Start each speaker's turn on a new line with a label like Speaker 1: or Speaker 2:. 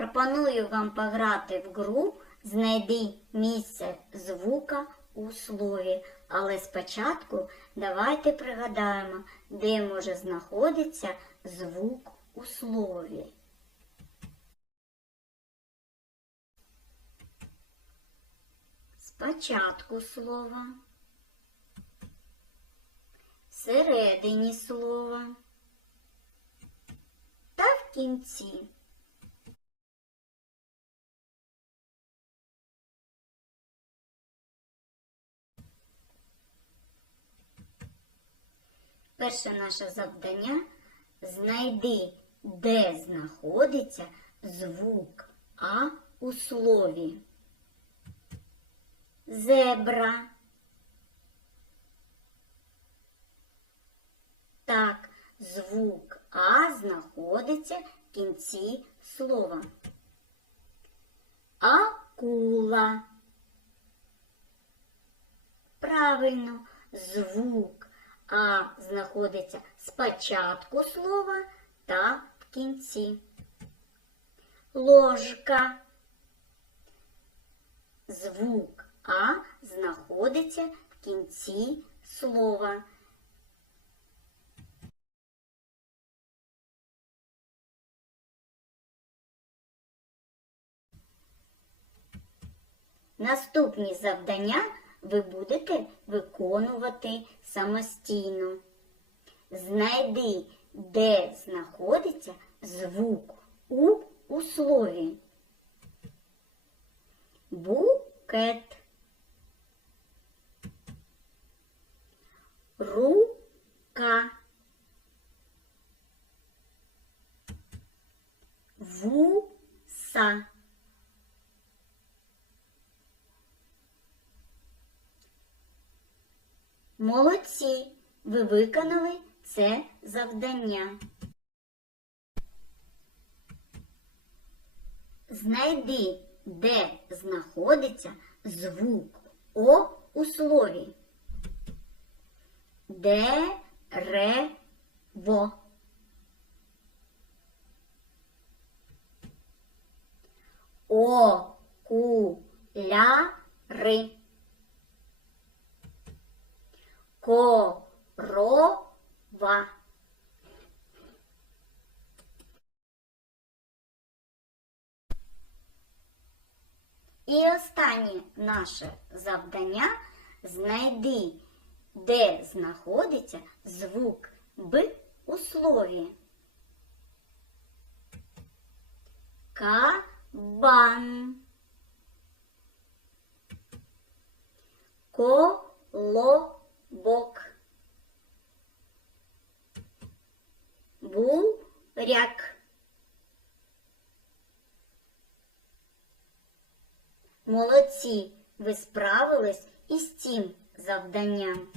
Speaker 1: Пропоную вам пограти в гру Знайди місце звука у слові. Але спочатку давайте пригадаємо, де може знаходитися звук у слові. Спочатку слова, всередині слова та в кінці. Перше наше завдання знайди, де знаходиться звук А у слові. Зебра. Так, звук А знаходиться в кінці слова. Акула. Правильно, звук А знаходиться спочатку слова та в кінці. Ложка. Звук А знаходиться в кінці слова. Наступні завдання ви будете виконувати самостійно. Знайди, де знаходиться звук У у слові. Букет. Рука. Вуса. Молодці! Ви виконали це завдання. Знайди, де знаходиться звук О у слові. Дерево. Окуляри. Корова. І останнє наше завдання знайди, де знаходиться звук Б у слові. Кабан. Колобок. Буряк. Молодці, ви справились із цим завданням.